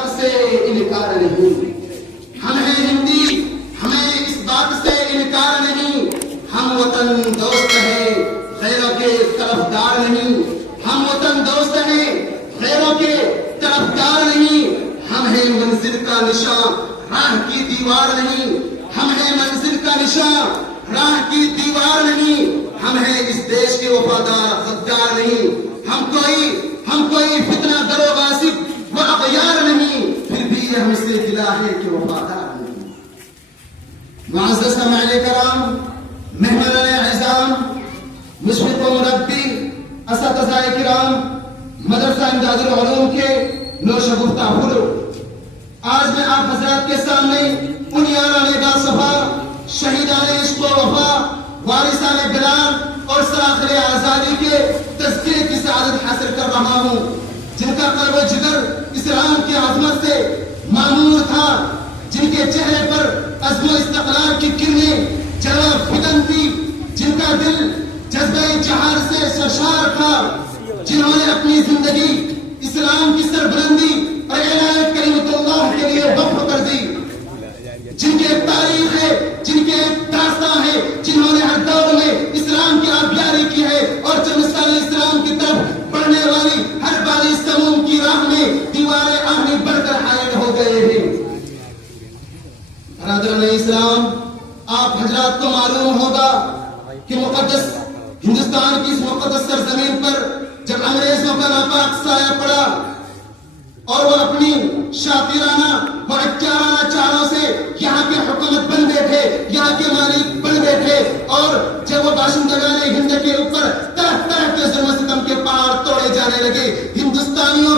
بات سے انکار نہیں، ہم ہیں ہندی، ہمیں اس بات سے انکار نہیں، ہم وطن دوست ہیں، غیروں کے طرفدار نہیں، ہم وطن دوست ہیں، غیروں کے طرفدار نہیں، ہم ہیں منزل کا نشان، راہ کی دیوار نہیں، ہم ہیں منزل کا نشان، راہ کی دیوار نہیں، ہم ہیں اس دیش کے وفادار غدار نہیں، ہم کوئی فتنہ در و غاصب و اغیار نہیں، پھر بھی یہ ہم سے گلا ہے کہ وفادار نہیں۔ معزز سامعین کرام، مہمانان اعظام، مشفق و مربی، اساتذہ کرام، مدرسہ امداد العلوم کے نوش گفتہ حضور، آج میں آپ حضرات کے سامنے ان یاران با صفا، شہیدان عشق و وفا، وارثان بلال اور سراخر آزادی کے تذکرے کی سعادت حاصل کر رہا ہوں، جن کا قلب و جگر اسلام کی عظمت سے معمور تھا، جن کے چہرے پر عزم و استقلال کی کرنیں جلوہ فتن تھی، جن کا دل جذبہ جہاد سے سرشار تھا، جنہوں نے اپنی زندگی اسلام کی سربلندی اور اعلان کلمت اللہ کے لیے وقف کر دی، جن کے تاریخ ہے، جن کے داستان ہے، جنہوں نے ہر دور میں اسلام کی آبیاری کی ہے اور جو مثال اسلام کی طرف بڑھنے والی ہر بالی سموم کی راہ میں دیواریں آہنی بڑھ کر حائل ہو گئے ہیں۔ برادران اسلام، آپ حضرات کو معلوم ہوگا کہ مقدس ہندوستان کی اس مقدس سرزمین پر جب انگریزوں کا ناپاک سایہ پڑا اور وہ اپنی شاطرانہ و اختیارانہ چالوں سے یہاں کے حکومت بن بیٹھے، یہاں کے مالک بن بیٹھے، اور جب وہ باشندگان ہند کے اوپر طرح طرح کے ظلم و ستم کے پہاڑ توڑے جانے لگے، ہندوستانیوں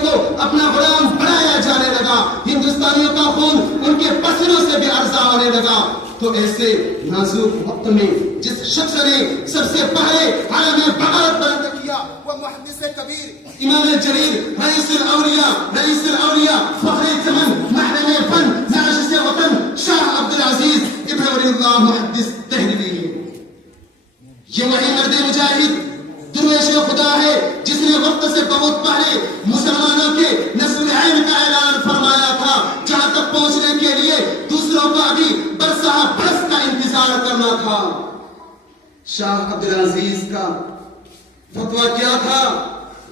کو اپنا غلام بنایا جانے لگا، ہندوستانیوں کا خون ان کے پسینوں سے بھی ارزاں ہونے لگا، تو ایسے نازک وقت میں جس شخص نے سب سے پہلے عالم بغاوت بلند کیا وہ محدث کبیر، امام جلیل، رئیس الاولیاء، فخر زمن، محرم فن، ناجز وطن، شاہ عبدالعزیز ابن ولی اللہ محدث دہلوی ہے۔ یہ وہی مرد مجاہد درویش خدا ہے جس نے وقت سے بہت پہلے مسلمانوں کے نصر عین کا اعلان فرمایا تھا، جہاں تک پہنچنے کے لیے دوسروں کو ابھی برسہ برس کا انتظار کرنا تھا۔ شاہ عبدالعزیز کا فتویٰ کیا تھا؟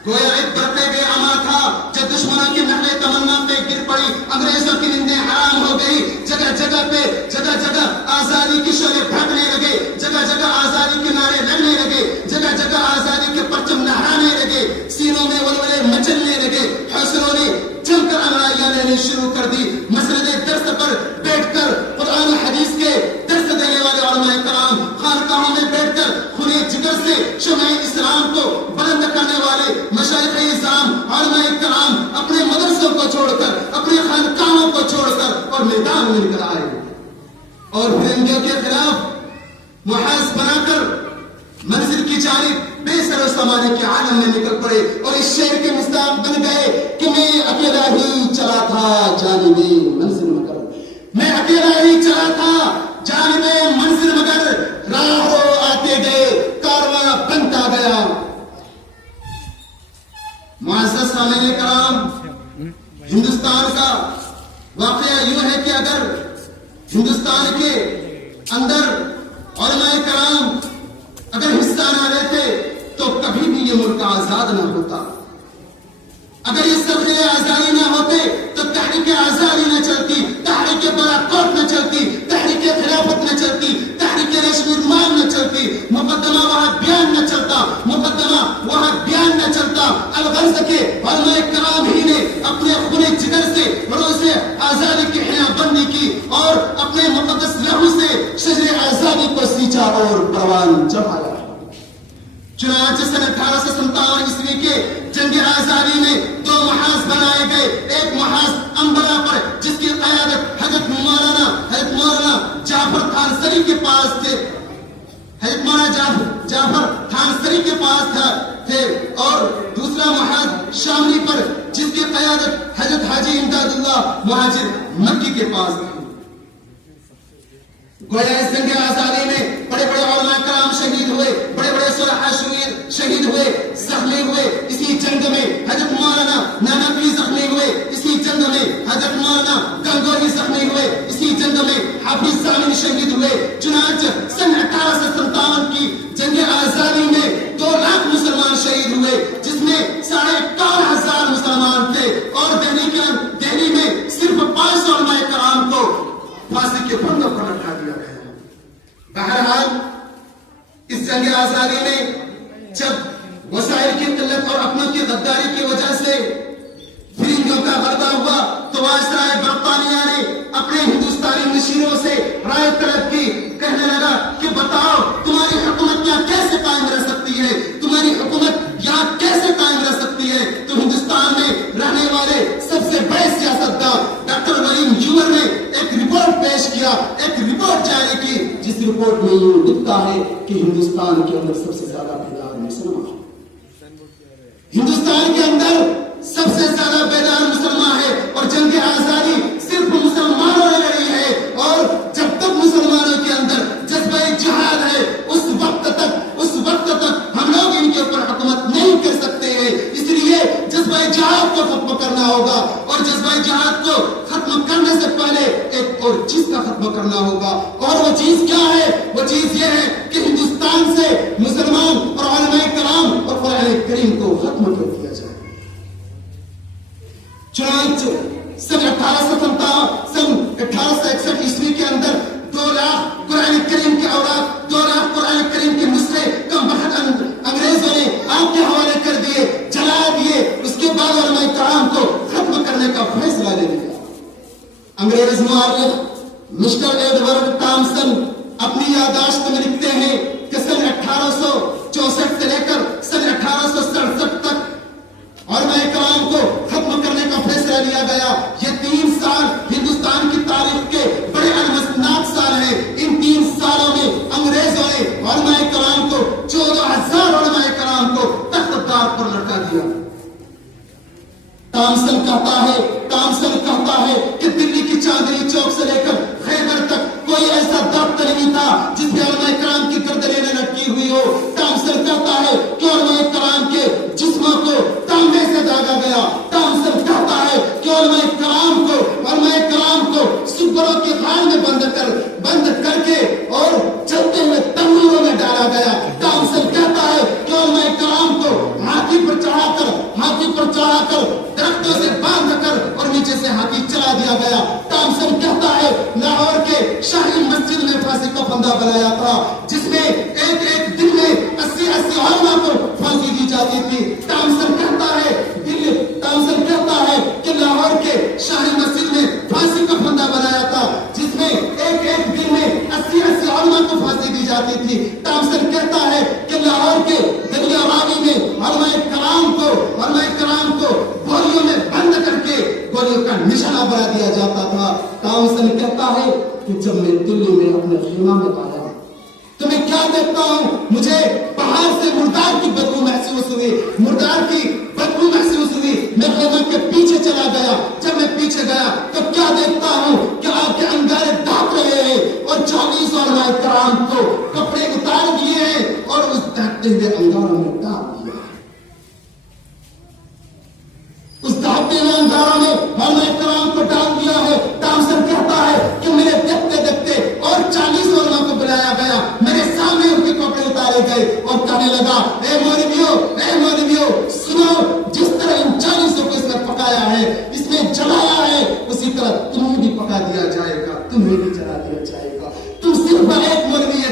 گویا ایک برقع بے اما تھا، جب دشمنوں کی نقل تمنا پہ گر پڑی، انگریزوں کی نیندیں حرام ہو گئی، جگہ جگہ آزادی کی شعلے بھڑکنے لگے، جگہ جگہ آزادی کے نعرے لگنے لگے، جگہ جگہ آزادی کے پرچم لہرانے لگے، سینوں میں ولولے مچلنے لگے، حوصلوں نے جم کر انگڑائیاں لینے شروع کر دی۔ مسجد درس پر بیٹھ کر قرآن و حدیث کے درس دینے والے علماء کرام خانقاہوں میں بیٹھ کر خونِ جگر سے شمع اسلام کو بلند کرنے والے مشائخ اعظام علماء کرام اپنے مدرسوں کو چھوڑ کر، اپنے خانقاہوں کو چھوڑ کر اور میدان میں نکل آئے، اور فرنگیوں کے خلاف محاذ بنا کر منزل کی جانب بے سر و سامانے کے عالم میں نکل پڑے، اور اس شعر کے مصداق بن گئے کہ میں اکیلا ہی چلا تھا جانب منزل مگر، میں اکیلا ہی چلا تھا جانب منزل مگر، راہ آتے گئے کارواں بنتا گیا۔ معزز سامعین کرام، ہندوستان کا واقعہ یوں ہے کہ اگر ہندوستان کے اندر علماء کرام اگر حصہ نہ لیتے تو کبھی بھی یہ ملک آزاد نہ ہوتا، اگر یہ سلسلے آزادی نہ ہوتے تو تحریک آزادی نہ چلتی، تحریک بالاکوٹ نہ چلتی، تحریک خلافت نہ چلتی، تحریک ریشمی رومال نہ چلتی، مقدمہ وہاں بیان نہ چلتا، مقدمہ وہاں بیان نہ چلتا۔ الغرض کے علماء کرام ہی نے اپنے خون جگر سے روز آزادی کی حیا بندی کی اور اپنے مقدس لہو سے شجر آزادی کو سینچا اور پروان چڑھایا۔ چنانچہ سن 1857 عیسوی کے جنگ آزادی میں دو محاذ بنائے گئے، ایک محاذ امبلا پر جس کی قیادت حضرت مولانا جعفر تھانسری کے پاس تھے، حضرت مولانا جعفر تھانسری کے پاس تھے، اور دوسرا محاذ شاملی پر جس کی قیادت حضرت حاجی امداد اللہ مہاجر مکی کے پاس تھی۔ گویا اس جنگ آزادی میں بڑے بڑے علماء کرام شہید ہوئے، بڑے بڑے صلحاء شہید ہوئے، زخمی ہوئے۔ اسی جنگ میں حضرت مولانا نانوی زخمی ہوئے، اپنی سامنے شہید ہوئے. چنانچہ سن 1857 کی جنگ آزادی میں 2 لاکھ مسلمان شہید ہوئے, جس میں 51,500 مسلمان تھے, اور دہلی میں صرف 500 علماء کرام کو پھانسی کے پھندوں پر لٹکا دیا گیا. بہرحال اس جنگ آزادی میں جب وسائل کی قلت اور اپنوں کی غداری کی وجہ سے فرنگیوں کا غلبہ ہوا, تو وائسرائے برطانیہ نے اپنے ہندوستانی مشیروں سے رائے طلب کی. کہنے لگا کہ بتاؤ تمہاری حکومت یہاں کیسے قائم رہ سکتی ہے, تمہاری حکومت یہاں کیسے قائم رہ سکتی ہے. تو ہندوستان میں رہنے والے سب سے بڑے سیاستدان ڈاکٹر ولیم یوور نے ایک رپورٹ پیش کیا, ایک رپورٹ جاری کی, جس رپورٹ میں یہ لکھتا ہے کہ ہندوستان کے اندر سب سے زیادہ بیدار مسلمان ہے. ہندوستان کے اندر سب سے زیادہ بیدار مسلمان ہے, اور جنگ آزادی صرف مسلمانوں نے لڑی ہے. اور جب تک مسلمانوں کے اندر جذبہ جہاد ہے, اس وقت تک ہم لوگ ان کے اوپر حکومت نہیں کر سکتے ہیں. اس لیے جذبہ جہاد کو ختم کرنا ہوگا, اور جذبہ جہاد کو ختم کرنے سے پہلے ایک اور چیز کا ختم کرنا ہوگا. اور وہ چیز کیا ہے؟ وہ چیز یہ ہے کہ ہندوستان سے مسلمان اور علماء کرام اور قرآن کریم کو ختم کر دیا جائے. چنانچہ سن 1861 عیسوی کے اندر 2 لاکھ قرآن کریم کے اوراق, 2 لاکھ قرآن کریم کے نسخے کم بخت انگریزوں نے آپ کے حوالے کر دیے, جلا دیے. اس کے بعد علماء کرام کو ختم کرنے کا فیصلہ لے لیا. انگریز مورخ مسٹر ایڈورڈ ٹامسن اپنی یادداشت میں لکھتے ہیں کہ سن 1864 سے لے کر سن 1867 تک علماء کرام کو ختم کرنے کا فیصلہ لیا گیا. یہ 3 سال ہندوستان کی تاریخ کے بڑے المسناک سال ہیں. ان 3 سالوں میں انگریزوں نے علماء کرام کو 14,000 علماء کرام کو تخت دار پر لٹکا دیا. ٹامسن کہتا ہے کہ دلی کی چاندنی چوک سے لے کر خیبر تک کوئی ایسا دفتر نہیں تھا جس میں علماء کرام کی گردنیں لٹکی ہوئی ہو. ٹامسن کہتا ہے کہ علماء کرام کے جسموں کو تانبے سے داغا گیا. ٹامسن کہتا ہے کہ علماء کرام کو سبروں کی خان میں بند کر کے اور چلتے ہوئے تنوروں میں ڈالا گیا. ٹامسن کہتا ہے کہ علماء کرام کو ہاتھی پر چڑھا کر درختوں سے باندھ کر اور نیچے سے ہاتھی چلا دیا گیا. ٹامسن کہتا ہے لاہور کے شاہی مسجد میں پھانسی کا پھندا بنایا تھا, جس میں ایک دن میں 80 علماء کو پھانسی دی جاتی تھی. ٹامسن کہتا ہے کہ لاہور کے شاہی مسجد میں پھانسی کا پھندا بنایا تھا, جس میں ایک دن میں 80 علماء کو پھانسی دی جاتی تھی. ٹامسن کہتا ہے کہ لاہور کے دریا راوی میں علماء کرام کو گولیوں میں بند کر کے گولیوں کا نشانہ بنا دیا جاتا تھا. ٹامسن کہتا ہے کہ جب میں دلی میں اپنے خیمہ میں آیا تو میں کیا دیکھتا ہوں, مجھے پہاڑ سے مردار کی بدبو محسوس ہوئی. میں خیمہ کے پیچھے چلا گیا. جب میں پیچھے گیا تو کیا دیکھتا ہوں کہ آپ کے انگارے داغ رہے ہیں, اور 40 علماء کرام کو کپڑے اتار دیے ہیں اور اس داغتے ہوئے انگاروں میں ڈال دیا. اس داغتے ہوئے انگاروں میں علماء کرام کو ڈال دیا ہے. ٹامسن کہتا ہے کہ میرے دیکھتے اور 40 علماء کو بلایا گیا, میرے سامنے ان کے کپڑے اتارے گئے اور کہنے لگا, اے مولویو سنو, جس طرح ان 40 کو اس نے پکایا ہے, اس نے جلایا ہے, اسی طرح تمہیں بھی پکا دیا جائے گا, تمہیں بھی جلا دیا جائے گا. تم صرف ایک مولوی یہ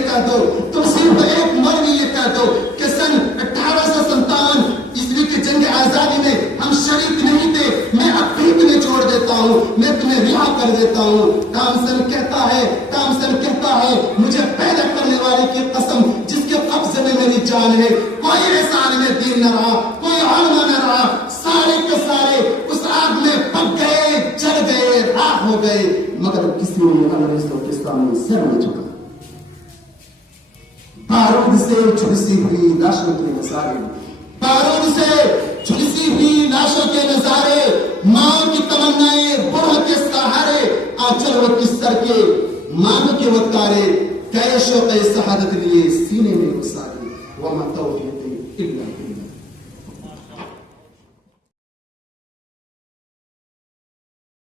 کہہ دو کہ سن 1857 عیسوی کی جنگ آزادی میں ہم شریک نہیں تھے, میں اب بھی تمہیں چھوڑ دیتا ہوں, میں تمہیں رہا کر دیتا ہوں. ٹامسن کہتا ہے مجھے پیدا کرنے والے کی قسم جس کے قبضے میں میری جان ہے, کوئی ایسا عالم دین نہ رہا, کوئی علماء نہ رہا, سارے کے سارے اس آگ میں پک گئے, جل گئے, راکھ ہو گئے, مگر کسی نے انگریزوں کے سامنے سر نہ جھکا. بارود سے جھلسی ہوئی لاشوں کے نظارے, ماں کی تمنائیں بڑھ کے سہارے, آنچل و کسر کے مانگ کے وطارے, کئے شوق شہادت لیے سینے میں گسارے, وما توفیقی الا باللہ.